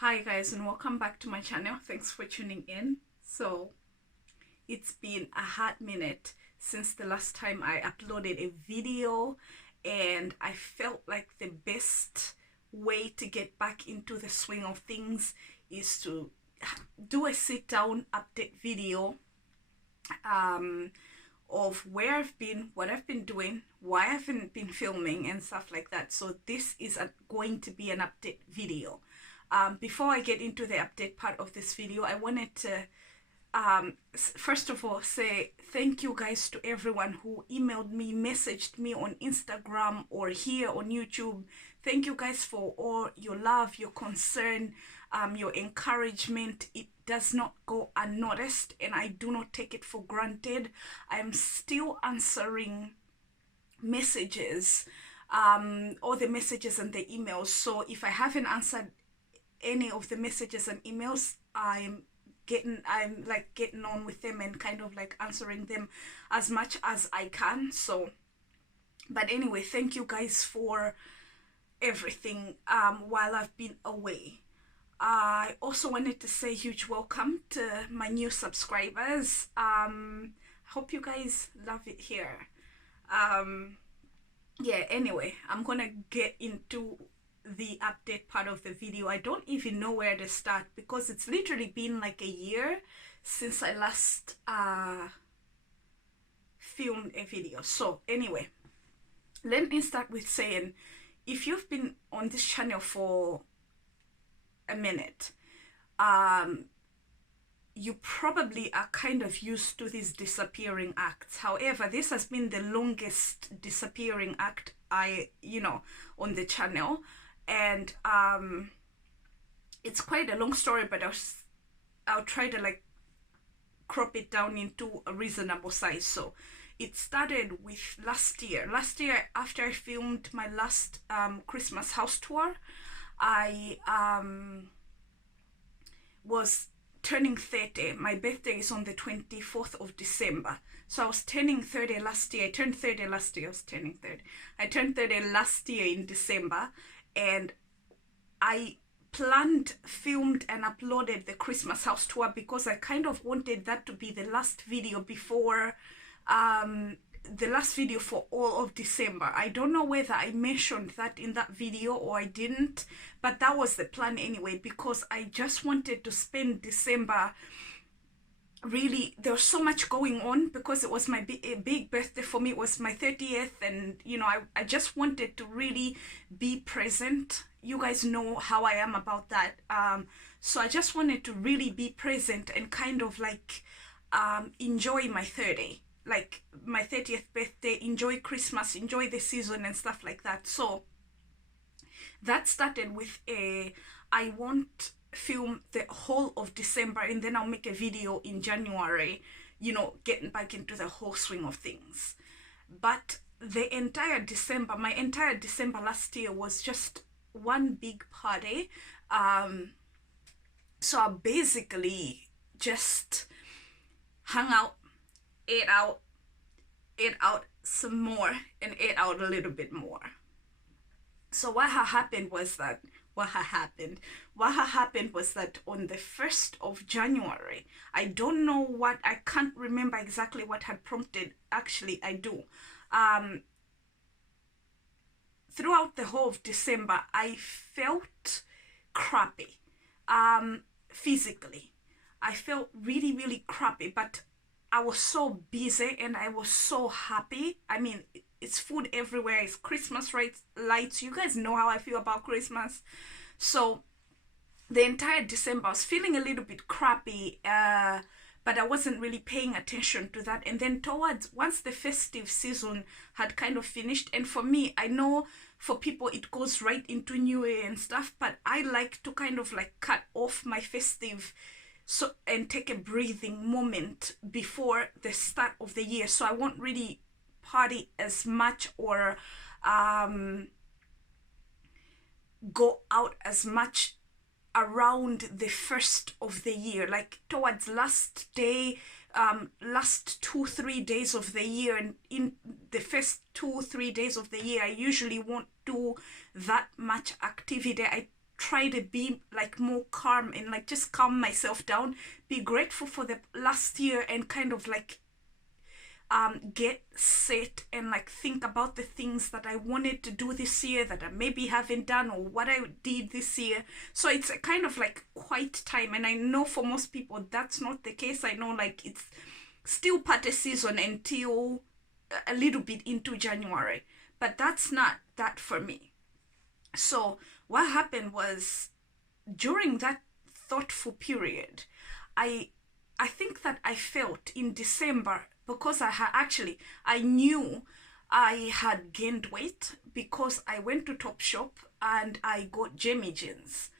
Hi guys, and welcome back to my channel. Thanks for tuning in. So it's been a hot minute since the last time I uploaded a video, and I felt like the best way to get back into the swing of things is to do a sit down update video of where I've been, what I've been doing, why I haven't been filming and stuff like that. So this is going to be an update video. Before I get into the update part of this video, I wanted to first of all say thank you guys to everyone who emailed me, messaged me on Instagram or here on YouTube. Thank you guys for all your love, your concern, your encouragement. It does not go unnoticed, and I do not take it for granted. I'm still answering messages, all the messages and the emails. So if I haven't answered any of the messages and emails, I'm getting on with them and kind of like answering them as much as I can. So but anyway, thank you guys for everything while I've been away. I also wanted to say huge welcome to my new subscribers. Hope you guys love it here. Yeah, anyway, I'm gonna get into the update part of the video. I don't even know where to start because it's literally been like a year since I last filmed a video. So anyway, let me start with saying, if you've been on this channel for a minute, you probably are kind of used to these disappearing acts. However, this has been the longest disappearing act on the channel, and it's quite a long story, but I'll try to like crop it down into a reasonable size. So it started with last year after I filmed my last Christmas house tour. I was turning 30. My birthday is on the 24th of December. So I was turning 30 last year. I turned 30 last year. I turned 30 last year in December, and I planned, filmed and uploaded the Christmas house tour because I kind of wanted that to be the last video before the last video for all of December. I don't know whether I mentioned that in that video or I didn't, but that was the plan anyway, because I just wanted to spend December. Really, there was so much going on because it was my big birthday for me. It was my 30th, and I just wanted to really be present. You guys know how I am about that. So I just wanted to really be present and kind of like enjoy my 30th birthday, enjoy Christmas, enjoy the season and stuff like that. So that started with I won't film the whole of December, and then I'll make a video in January, getting back into the whole swing of things. But the entire December, my entire December last year was just one big party. So I basically just hung out, ate out some more, and ate out a little bit more. So what had happened was that on the 1st of January, I can't remember exactly what had prompted. Actually, I do. Throughout the whole of December, I felt crappy. Physically, I felt really, really crappy, but I was so busy and I was so happy. I mean, it's food everywhere. It's Christmas lights. You guys know how I feel about Christmas. So the entire December, I was feeling a little bit crappy, but I wasn't really paying attention to that. And then once the festive season had kind of finished, and for me, I know for people it goes right into New Year and stuff, but I like to kind of like cut off my festive and take a breathing moment before the start of the year. So I won't really party as much or go out as much around the first of the year, like towards last 2-3 days of the year. And in the first 2-3 days of the year, I usually won't do that much activity. I try to be like more calm and like just calm myself down, be grateful for the last year, and kind of like get set and like think about the things that I wanted to do this year that I maybe haven't done, or what I did this year. So it's a kind of like quiet time, and I know for most people that's not the case. I know like it's still party season until a little bit into January, but that's not that for me. So what happened was, during that thoughtful period, I think that I felt in December, because I knew I had gained weight, because I went to Topshop and I got Jimmy jeans.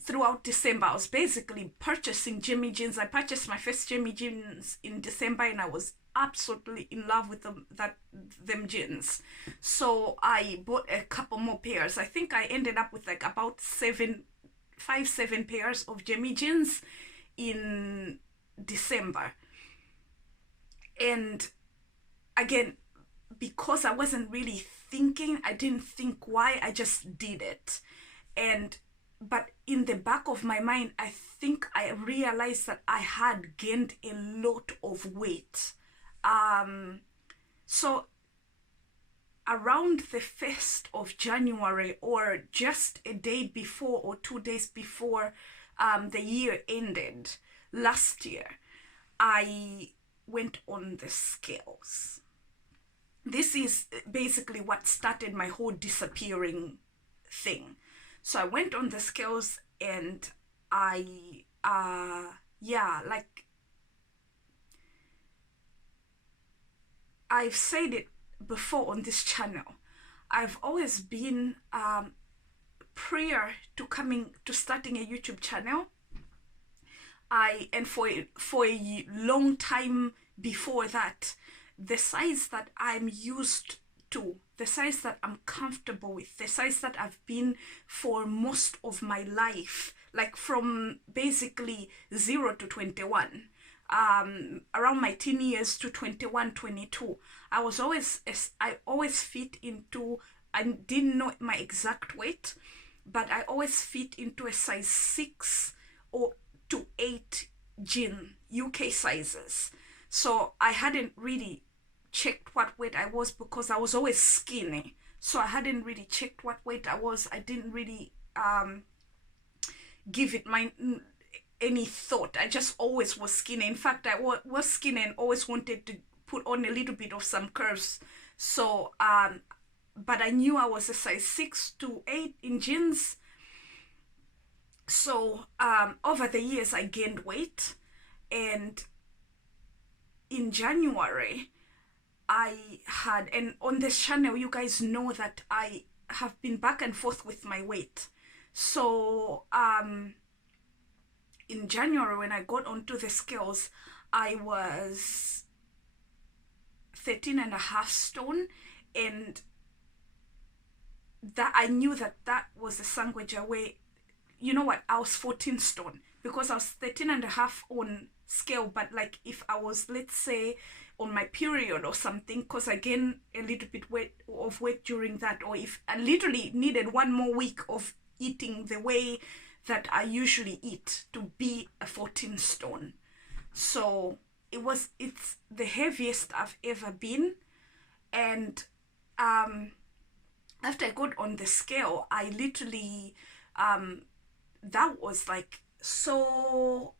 Throughout December, I was basically purchasing Jimmy jeans. I purchased my first Jimmy jeans in December, and I was absolutely in love with them jeans. So I bought a couple more pairs. I think I ended up with like about 7 pairs of Jimmy jeans in December. And again, because I wasn't really thinking, I didn't think why, I just did it. But in the back of my mind, I think I realized that I had gained a lot of weight. So around the 1st of January, or just a day before or 2 days before the year ended last year, I went on the scales. This is basically what started my whole disappearing thing. So I went on the scales, and like I've said it before on this channel, I've always been, prior to starting a YouTube channel, and for a long time before that, the size that I'm used to, the size that I'm comfortable with, the size that I've been for most of my life, like from basically 0 to 21, around my teen years to 21, 22, I always fit into, I didn't know my exact weight, but I always fit into a size 6 or to 8 jean, UK sizes. So I hadn't really checked what weight I was, because I was always skinny. So I hadn't really checked what weight I was. I didn't really give it any thought. I just always was skinny. In fact, I was skinny and always wanted to put on a little bit of some curves. So but I knew I was a size 6 to 8 in jeans. So over the years I gained weight, and in January I had, and on this channel you guys know that I have been back and forth with my weight. So in January, when I got onto the scales, I was 13.5 stone, and that I knew that was the sangweja way. You know what, I was 14 stone, because I was 13.5 on scale. But like if I was, let's say, on my period or something, because I gained a little bit of weight during that, or if I literally needed 1 more week of eating the way that I usually eat to be a 14 stone. So it's the heaviest I've ever been. And after I got on the scale, I literally that was like, so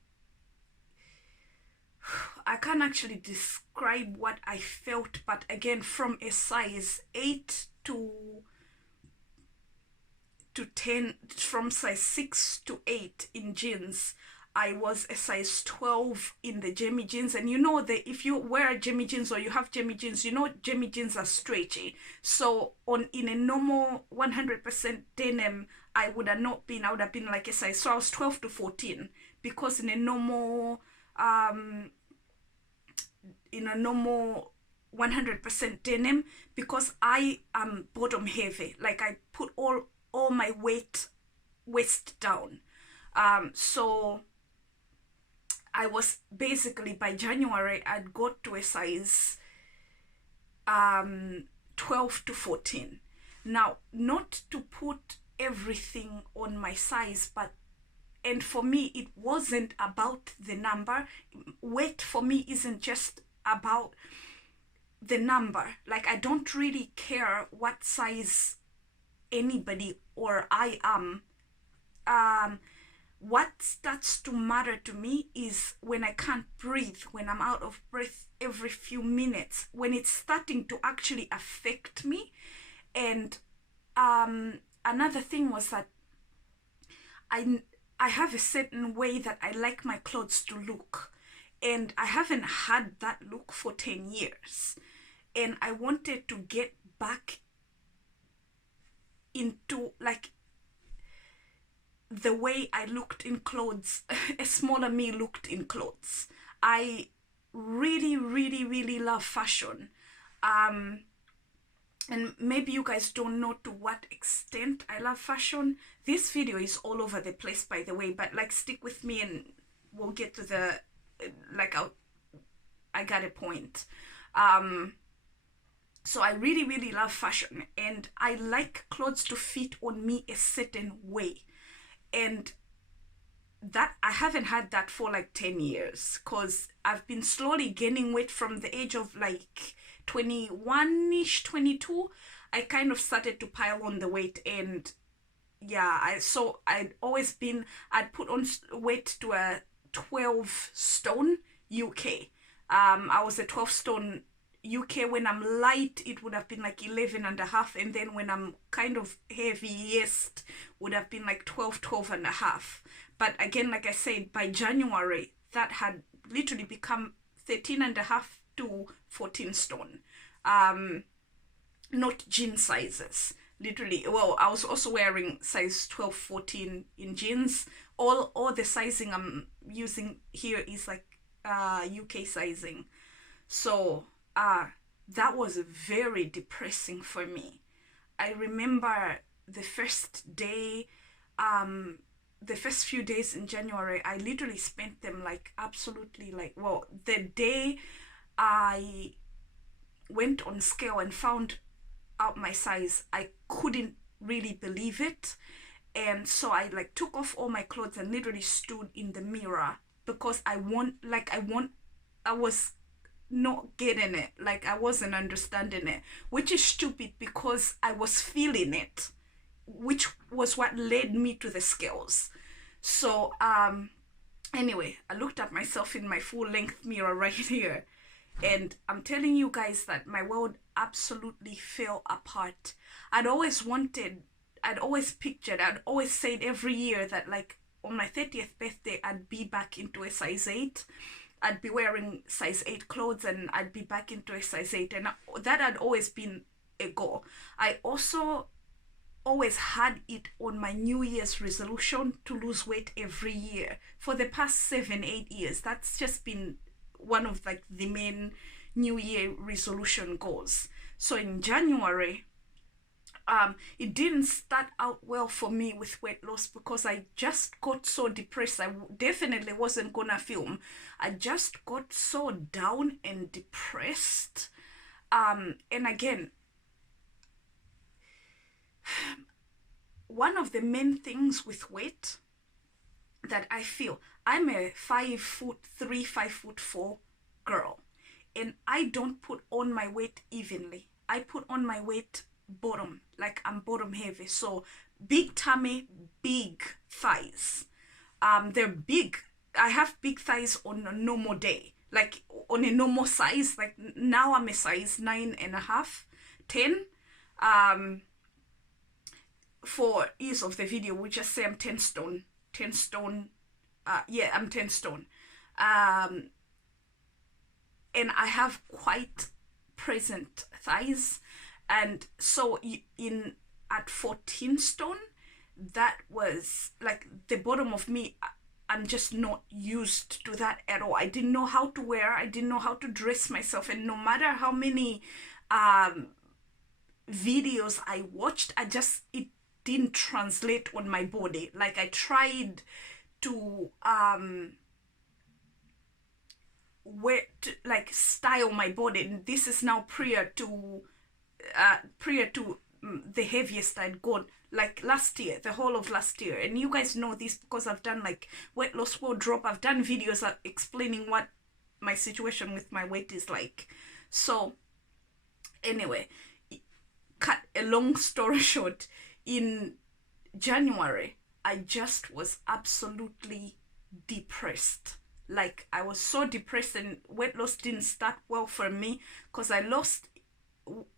I can't actually describe what I felt, but again, from a size 8 to 10, from size 6 to 8 in jeans, I was a size 12 in the Jimmy jeans. And you know that if you wear Jimmy jeans or you have Jimmy jeans, you know Jimmy jeans are stretchy. So in a normal 100% denim, I would have been like a size, so I was 12 to 14, because in a normal 100% denim, because I am bottom heavy, like I put all my waist down. So I was basically, by January, I'd got to a size 12 to 14. Now, not to put everything on my size, and for me, it wasn't about the number. Weight for me isn't just about the number. Like, I don't really care what size anybody or I am. What starts to matter to me is when I can't breathe, when I'm out of breath every few minutes, when it's starting to actually affect me. And another thing was that I have a certain way that I like my clothes to look, and I haven't had that look for 10 years, and I wanted to get back into like the way I looked in clothes, a smaller me looked in clothes. I really, really, really love fashion. And maybe you guys don't know to what extent I love fashion. This video is all over the place, by the way, but like, stick with me and we'll get to the, like, I got a point. So I really, really love fashion, and I like clothes to fit on me a certain way. And that I haven't had that for like 10 years, because I've been slowly gaining weight from the age of like 21-ish, 22. I kind of started to pile on the weight, and yeah, I'd put on weight to a 12 stone UK. I was a 12 stone UK. When I'm light, it would have been like 11.5, and then when I'm kind of heaviest, would have been like 12.5. But again, like I said, by January, that had literally become 13.5 to 14 stone. Not jean sizes, literally. Well, I was also wearing size 12, 14 in jeans. All the sizing I'm using here is like UK sizing. So that was very depressing for me. I remember the first day, the first few days in January, I literally spent them like absolutely like, well, the day I went on scale and found out my size, I couldn't really believe it. And so I like took off all my clothes and literally stood in the mirror, because I was not getting it. Like, I wasn't understanding it, which is stupid because I was feeling it, which was what led me to the scales. So anyway, I looked at myself in my full length mirror right here, and I'm telling you guys that my world absolutely fell apart. I'd always pictured, I'd always said every year that like on my 30th birthday, I'd be back into a size 8. I'd be wearing size 8 clothes and I'd be back into a size 8. And that had always been a goal. I also always had it on my New Year's resolution to lose weight every year. For the past 7-8 years, that's just been one of like the main New Year resolution goals. So in January, it didn't start out well for me with weight loss, because I just got so depressed. I definitely wasn't gonna film. I just got so down and depressed. And again, one of the main things with weight that I feel, I'm a 5'3", 5'4" girl, and I don't put on my weight evenly. I put on my weight bottom, like I'm bottom heavy. So big tummy, big thighs. They're big. I have big thighs on a normal day, like on a normal size. Like now I'm a size 9.5, 10. For ease of the video, we just say I'm 10 stone. 10 stone. Yeah, I'm 10 stone. And I have quite present thighs. And so at 14 stone, that was like the bottom of me. I'm just not used to that at all. I didn't know how to wear. I didn't know how to dress myself. And no matter how many videos I watched, it didn't translate on my body. Like, I tried to style my body. And this is now prior to the heaviest I'd gone. like last year, the whole of last year. And you guys know this because I've done like weight loss wardrobe. I've done videos explaining what my situation with my weight is like. So anyway, cut a long story short, in January, I just was absolutely depressed. Like, I was so depressed, and weight loss didn't start well for me because I lost,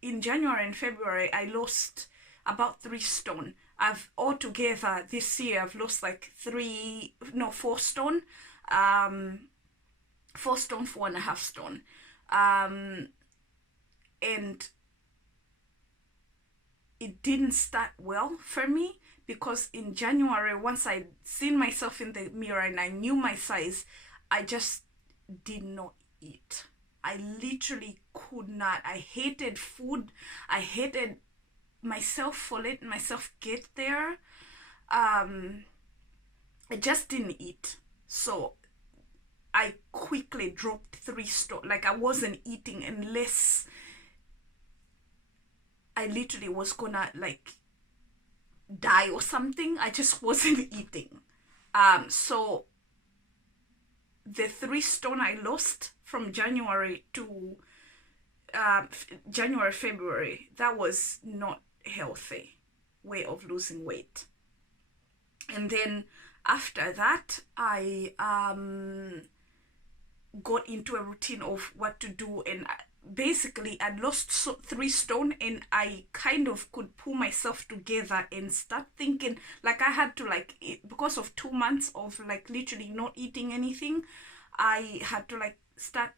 in January and February, I lost about 3 stone. I've altogether this year, I've lost like 4 stone. 4 stone, 4.5 stone. And it didn't start well for me because in January, once I'd seen myself in the mirror and I knew my size, I just did not eat. I literally could not. I hated food. I hated myself for letting myself get there. I just didn't eat. So I quickly dropped 3 stone. Like, I wasn't eating unless I literally was gonna like die or something. I just wasn't eating. So the 3 stone I lost from January to January, February, that was not healthy way of losing weight. And then after that, I got into a routine of what to do, and basically I lost 3 stone, and I kind of could pull myself together and start thinking like I had to like, because of 2 months of like literally not eating anything, I had to like start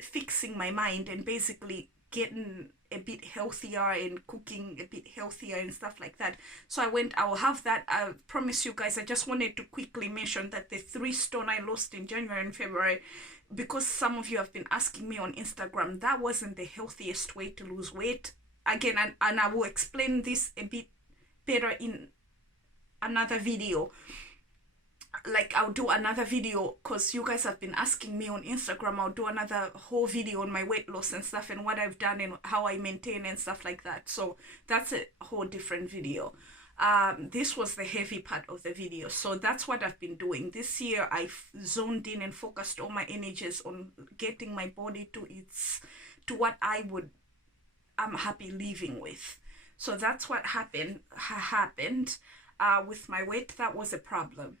fixing my mind and basically getting a bit healthier and cooking a bit healthier and stuff like that. So I'll have that. I promise you guys. I just wanted to quickly mention that the 3 stone I lost in January and February, because some of you have been asking me on Instagram, that wasn't the healthiest way to lose weight. Again, and I will explain this a bit better in another video. Like, I'll do another video because you guys have been asking me on Instagram. I'll do another whole video on my weight loss and stuff and what I've done and how I maintain and stuff like that. So that's a whole different video. This was the heavy part of the video. So that's what I've been doing. This year, I've zoned in and focused all my energies on getting my body to what I'm happy living with. So that's what happened with my weight. That was a problem.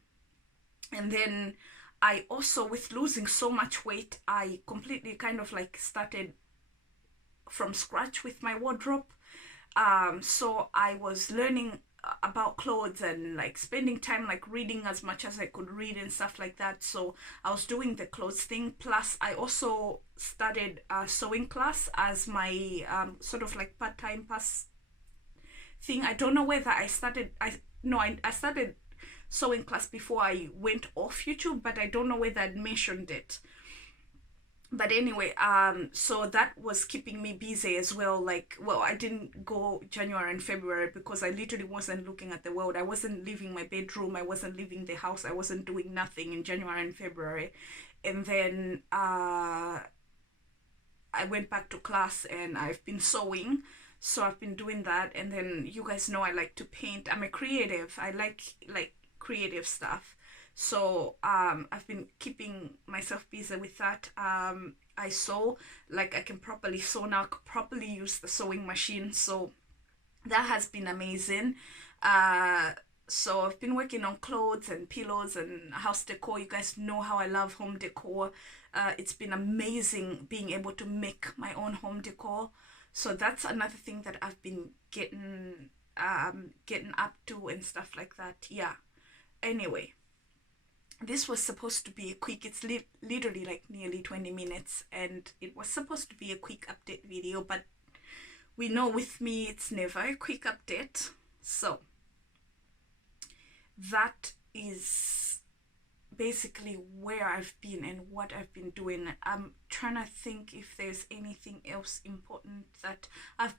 And then I also, with losing so much weight, I completely kind of like started from scratch with my wardrobe. So I was learning about clothes and like spending time like reading as much as I could read and stuff like that. So I was doing the clothes thing. Plus I also started a sewing class as my sort of like part-time pass thing. I don't know whether I started sewing class before I went off YouTube, but I don't know whether I'd mentioned it. But anyway, so that was keeping me busy as well. Like, well, I didn't go January and February because I literally wasn't looking at the world. I wasn't leaving my bedroom. I wasn't leaving the house. I wasn't doing nothing in January and February. And then I went back to class and I've been sewing. So I've been doing that. And then you guys know I like to paint. I'm a creative. I like creative stuff. So I've been keeping myself busy with that. I sew, like I can properly sew now, properly use the sewing machine. So that has been amazing. So I've been working on clothes and pillows and house decor. You guys know how I love home decor. It's been amazing being able to make my own home decor. So that's another thing that I've been getting up to and stuff like that. Yeah. Anyway, this was supposed to be a quick, it's literally like nearly 20 minutes, and it was supposed to be a quick update video, but we know with me it's never a quick update. So that is basically where I've been and what I've been doing. I'm trying to think if there's anything else important that I've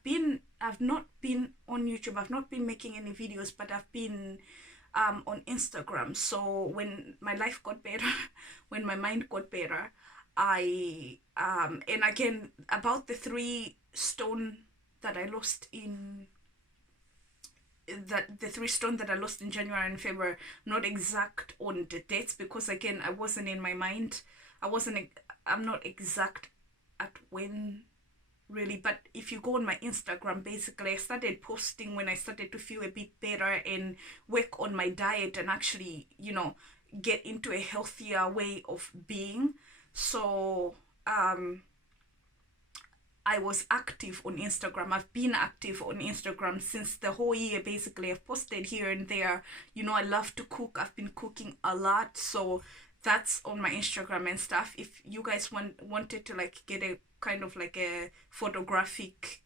not been on YouTube. I've not been making any videos, but I've been on Instagram. So when my life got better, when my mind got better, I and again about the 3 stone that I lost in that the 3 stone that I lost in January and February, not exact on the dates, because again, I wasn't in my mind. I'm not exact at when really, but if you go on my Instagram, basically I started posting when I started to feel a bit better and work on my diet and actually, you know, get into a healthier way of being. So I was active on Instagram. I've been active on Instagram since the whole year. Basically, I've posted here and there. You know, I love to cook. I've been cooking a lot, so that's on my Instagram and stuff. If you guys wanted to like get a kind of like a photographic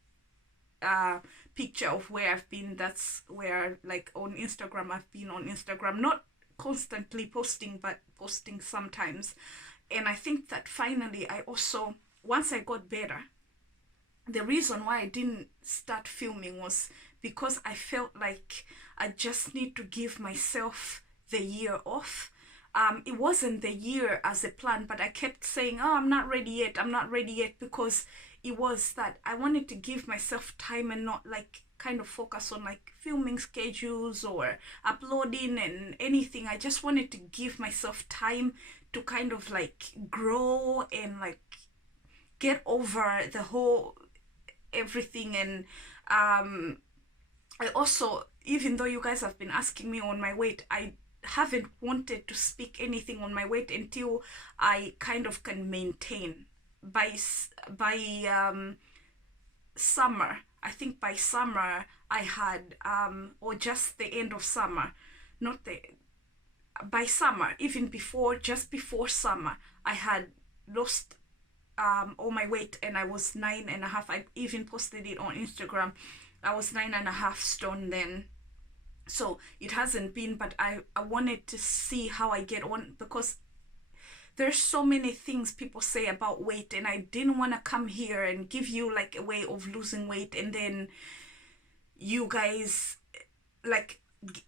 picture of where I've been, that's where, like, on Instagram. I've been on Instagram, not constantly posting, but posting sometimes. And I think that finally I also, once I got better, the reason why I didn't start filming was because I felt like I just need to give myself the year off. It wasn't the year as a plan, but I kept saying, oh, I'm not ready yet, I'm not ready yet, because it was that I wanted to give myself time and not like kind of focus on like filming schedules or uploading and anything. I just wanted to give myself time to kind of like grow and like get over the whole everything. And I also, even though you guys have been asking me on my weight, I haven't wanted to speak anything on my weight until I kind of can maintain by summer. I think by summer I had or just the end of summer, not the by summer, even before, just before summer, I had lost all my weight, and I was 9.5. I even posted it on Instagram. I was 9.5 stone then. So it hasn't been, but I wanted to see how I get on, because there's so many things people say about weight, and I didn't want to come here and give you like a way of losing weight and then you guys like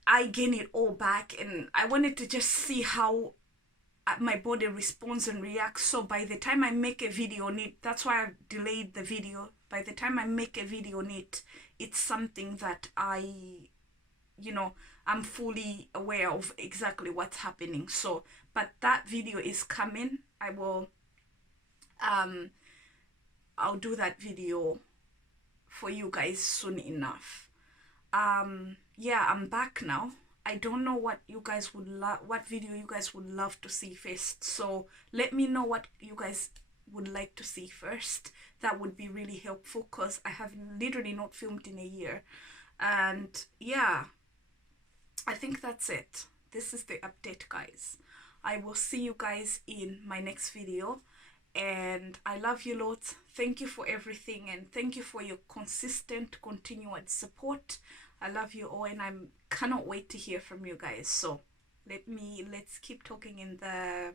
I gain it all back. And I wanted to just see how my body responds and reacts. So by the time I make a video on it, that's why I delayed the video. By the time I make a video on it, it's something that you know, I'm fully aware of exactly what's happening. So, but that video is coming. I'll do that video for you guys soon enough. Yeah, I'm back now. I don't know what you guys would what video you guys would love to see first. So let me know what you guys would like to see first. That would be really helpful, because I have literally not filmed in a year. And yeah, I think that's it. This is the update, guys. I will see you guys in my next video, and I love you lots. Thank you for everything, and thank you for your consistent, continued support. I love you all, and I cannot wait to hear from you guys. So let's keep talking in the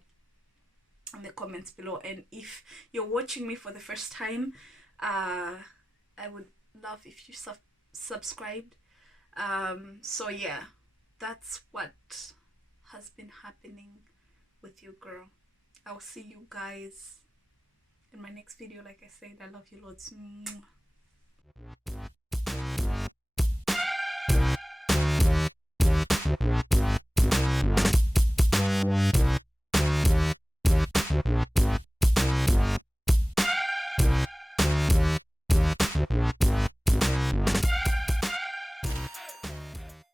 comments below. And if you're watching me for the first time, I would love if you subscribed. So yeah, that's what has been happening with you, girl. I'll see you guys in my next video. Like I said, I love you loads.